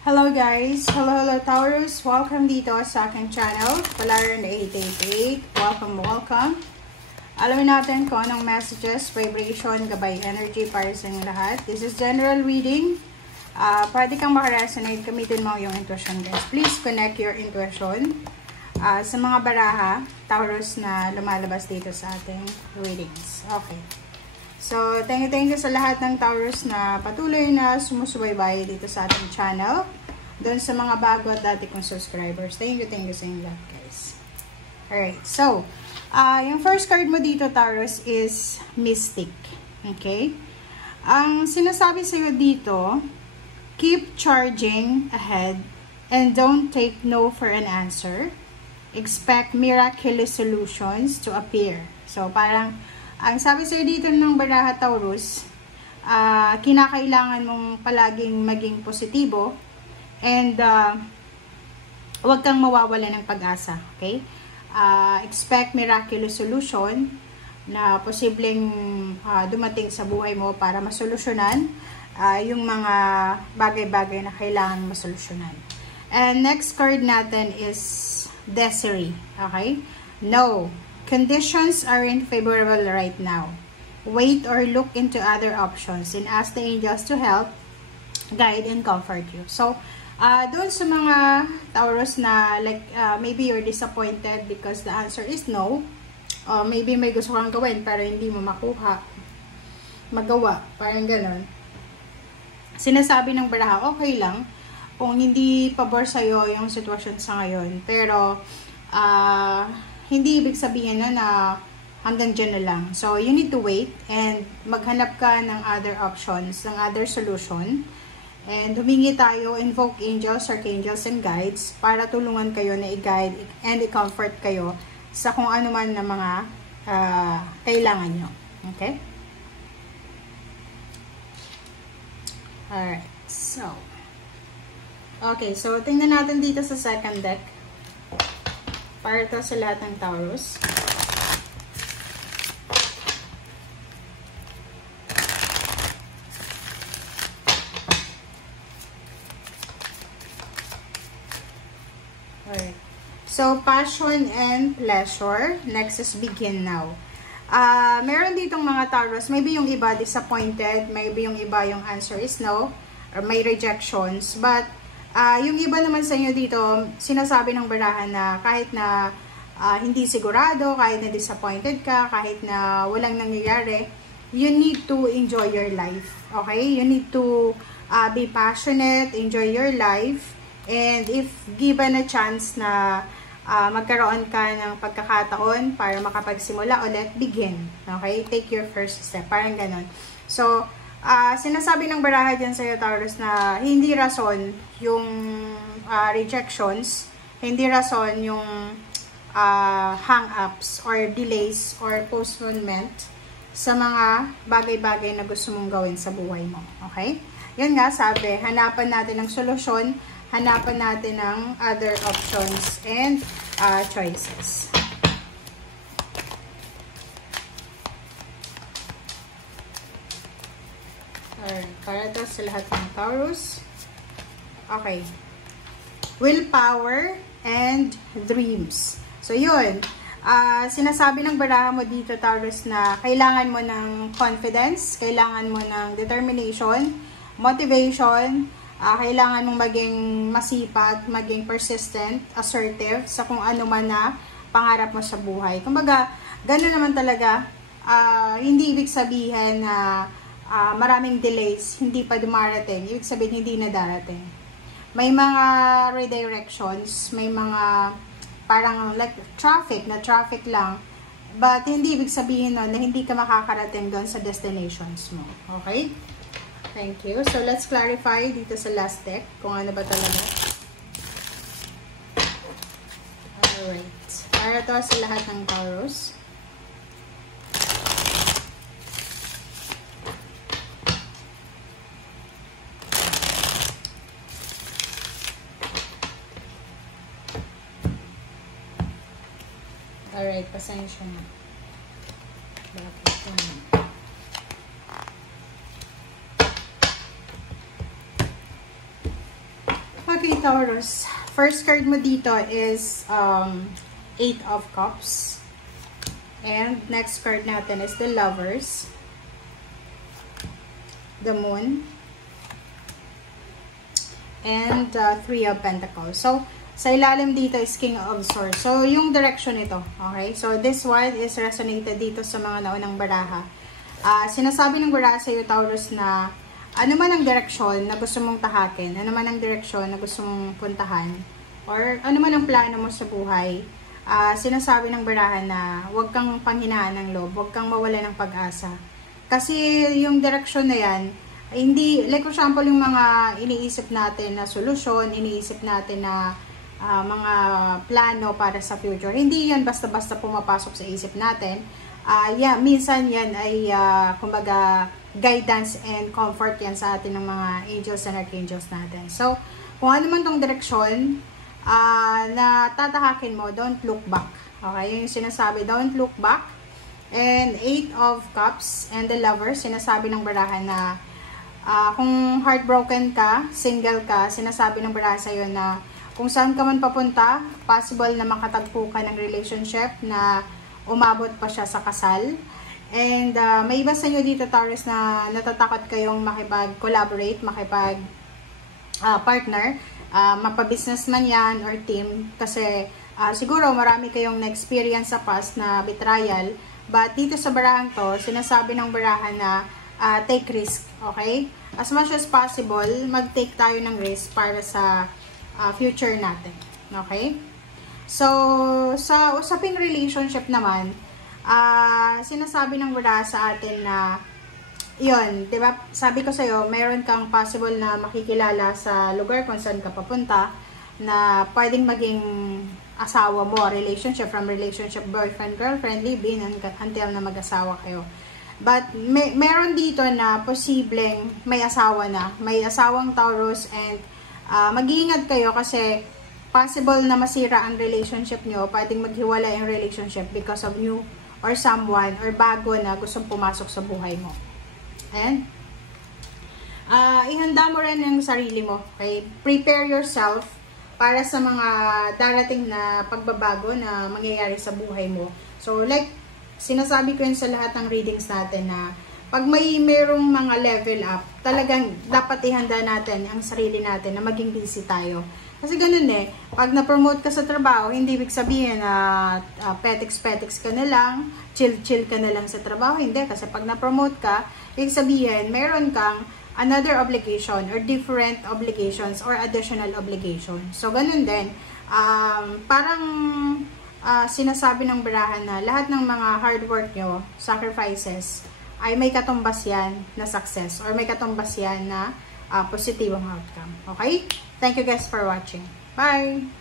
Hello guys! Hello Taurus! Welcome dito sa aking channel, Polaran 888. Welcome! Alamin natin kung anong messages, vibration, gabay, energy para sa inyong lahat. This is general reading. Pwede kang makaresonate, gamitin mo yung intuition guys. Please connect your intuition sa mga baraha, Taurus na lumalabas dito sa ating readings. Okay. So, thank you sa lahat ng Taurus na patuloy na sumusubaybay dito sa ating channel. Doon sa mga bago at dati kong subscribers. Thank you sa inyo lahat, guys. Alright, so, yung first card mo dito, Taurus, is Mystic. Okay? Ang sinasabi sa'yo dito, keep charging ahead and don't take no for an answer. Expect miraculous solutions to appear. So, parang, ang sabi sa'yo dito ng baraha Taurus, kinakailangan mong palaging maging positibo and huwag kang mawawala ng pag-asa. Okay? Expect miraculous solution na posibleng dumating sa buhay mo para masolusyonan yung mga bagay-bagay na kailangan masolusyonan. And next card natin is Desiree. Okay? No. Conditions aren't favorable right now. Wait or look into other options and ask the angels to help, guide, and comfort you. So, doon sa mga Taurus na like maybe you're disappointed because the answer is no. Maybe may gusto kang gawin pero hindi mo magawa. Parang ganon. Sinasabi ng baraha, okay lang kung hindi pabor sa'yo yung sitwasyon sa ngayon. Pero, hindi ibig sabihin na hanggang dyan na lang. So, you need to wait and maghanap ka ng other options, ng other solution. And humingi tayo, invoke angels, archangels, and guides para tulungan kayo na i-guide and i-comfort kayo sa kung ano man na mga kailangan nyo. Okay? Alright. So, okay. So, tingnan natin dito sa second deck. Para to sa lahat ng Taurus. Alright. So, passion and pleasure. Next is begin now. Meron ditong mga Taurus. Maybe yung iba disappointed. Maybe yung iba yung answer is no. Or may rejections. But, yung iba naman sa inyo dito, sinasabi ng barahan na kahit na hindi sigurado, kahit na disappointed ka, kahit na walang nangyayari, you need to enjoy your life. Okay? You need to be passionate, enjoy your life, and if given a chance na magkaroon ka ng pagkakataon para makapagsimula ulit, begin. Okay? Take your first step. Parang ganon. So, sinasabi ng baraha dyan sa'yo, Taurus, na hindi rason yung rejections, hindi rason yung hang-ups or delays or postponement sa mga bagay-bagay na gusto mong gawin sa buhay mo. Okay? Yun nga, sabi, hanapan natin ng solusyon, hanapan natin ng other options and choices. Alright, para to sa lahat ng Taurus. Okay. Willpower and dreams. So, yun. Sinasabi ng baraha mo dito, Taurus, na kailangan mo ng confidence, kailangan mo ng determination, motivation, kailangan mong maging masipag, maging persistent, assertive sa kung ano man na pangarap mo sa buhay. Kumbaga, gano'n naman talaga, hindi ibig sabihin na maraming delays, hindi pa dumarating. Ibig sabihin, hindi na darating. May mga redirections, may mga parang like traffic lang. But hindi ibig sabihin nun na hindi ka makakarating doon sa destinations mo. Okay? Thank you. So, let's clarify dito sa last deck kung ano ba talaga. Alright. Para to sa lahat ng Taurus. Alright, pasensya na. Bakit ito na? Okay, Taurus. First card mo dito is 8 of Cups. And next card natin is the Lovers. The Moon. And 3 of Pentacles. So, sa ilalim dito is King of Swords. So, yung direction nito. Okay? So, this one is resonated dito sa mga naunang baraha. Sinasabi ng baraha sa iyo, Taurus, na ano man ang direksyon na gusto mong tahakin, ano man ang direksyon na gusto mong puntahan, or ano man ang plano mo sa buhay, sinasabi ng baraha na huwag kang panghinaan ng loob, huwag kang mawala ng pag-asa. Kasi yung direksyon na yan, hindi, like for example, yung mga iniisip natin na solusyon, iniisip natin na mga plano para sa future, hindi yan basta-basta pumapasok sa isip natin. Minsan yan ay kumbaga guidance and comfort yan sa atin ng mga angels and archangels natin. So, kung ano man tong direksyon na tatahakin mo, don't look back. Okay, yung sinasabi, don't look back. And 8 of Cups and the Lovers, sinasabi ng baraha na kung heartbroken ka, single ka, sinasabi ng baraha sa'yo na kung saan ka man papunta, possible na makatagpo ka ng relationship na umabot pa siya sa kasal. And may iba sa inyo dito, Taurus, na natatakot kayong makipag-collaborate, makipag-partner, mapa-business man yan or team. Kasi siguro marami kayong na-experience sa past na betrayal. But dito sa barahang to, sinasabi ng barahan na take risk, okay? As much as possible, mag-take tayo ng risk para sa future natin, okay? So, sa usaping relationship naman, sinasabi ng baraha sa atin na, yun, diba? Sabi ko sa'yo, meron kang possible na makikilala sa lugar kung saan ka papunta, na pwedeng maging asawa mo, relationship, from relationship, boyfriend, girlfriend, live-in, until na mag-asawa kayo. But, meron dito na posibleng may asawa na, may asawang Taurus, and mag-iingat kayo kasi possible na masira ang relationship nyo, pwedeng maghiwala yung relationship because of you or someone or bago na gustong pumasok sa buhay mo. And ihanda mo rin yung sarili mo, okay? Prepare yourself para sa mga darating na pagbabago na mangyayari sa buhay mo. So, like, sinasabi ko yun sa lahat ng readings natin na pag merong mga level up, talagang dapat ihanda natin ang sarili natin na maging busy tayo. Kasi ganun eh, pag na-promote ka sa trabaho, hindi ibig sabihin na petix-petix ka na lang, chill-chill ka na lang sa trabaho. Hindi, kasi pag na-promote ka, ibig sabihin, meron kang another obligation or different obligations or additional obligations. So, ganun din. Parang sinasabi ng barahan na lahat ng mga hard work nyo, sacrifices, ay may katumbas yan na success or may katumbas yan na positibong outcome. Okay? Thank you guys for watching. Bye!